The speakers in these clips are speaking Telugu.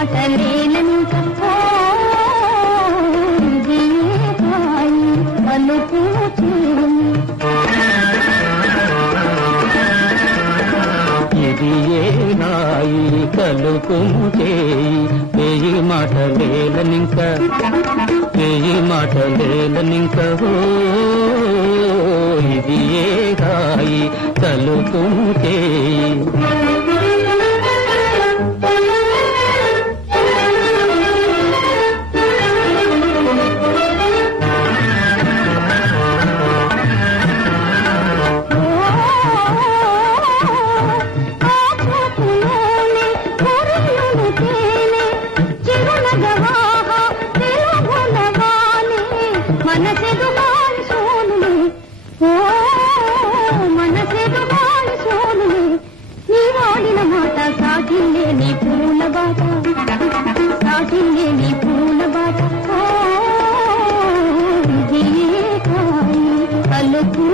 మాటలేనంత పలుకు ఇది ఏ నాయి కలుకుము చేయి వేయి మాటలేలనింక వేయి మాటలేలనింక ఇది ఏ నాయి కలుకుము చేయి సాగిలే నీ పూల బాట సాగిలే నీ పూల బాట పలుకు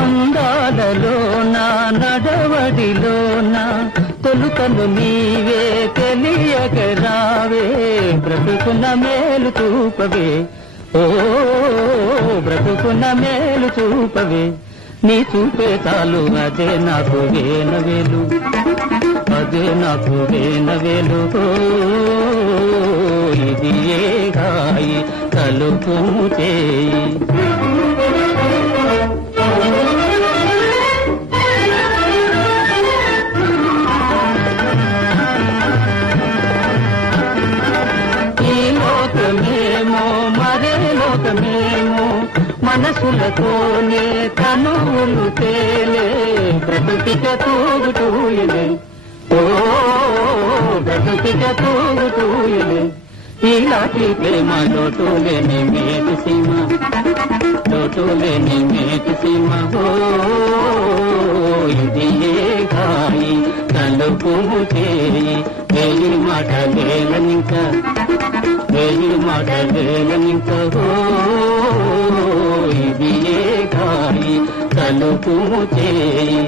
అందాలలోన నడవడిలోన తొలుకను నీవే తెలియగరావే బ్రతుకున్న మేలు చూపవే ఓ బ్రతుకున్న మేలు చూపవే నీ చూపే చాలు అదే నాకు వేనవేలు అదే నాకు వేనవేలు ఇది ఏ గాయి తలుపు చేయి మరే లోకమేమో మనసులతోనే కనువులు తేలే బ్రతుకిక తూగుతూయలే ఓ బ్రతుకిక తూగుతూయలే ఈలాంటి ప్రేమ లోటులేని మేటి సీమ లోటులేని మేటి సీమ ఓ ఇది ఏ గాయి తలుపు చేయి వేయి మాటలేలనింక వేయి మాటలేలనింక ఇది ఏ గాయి తలుపు చేయి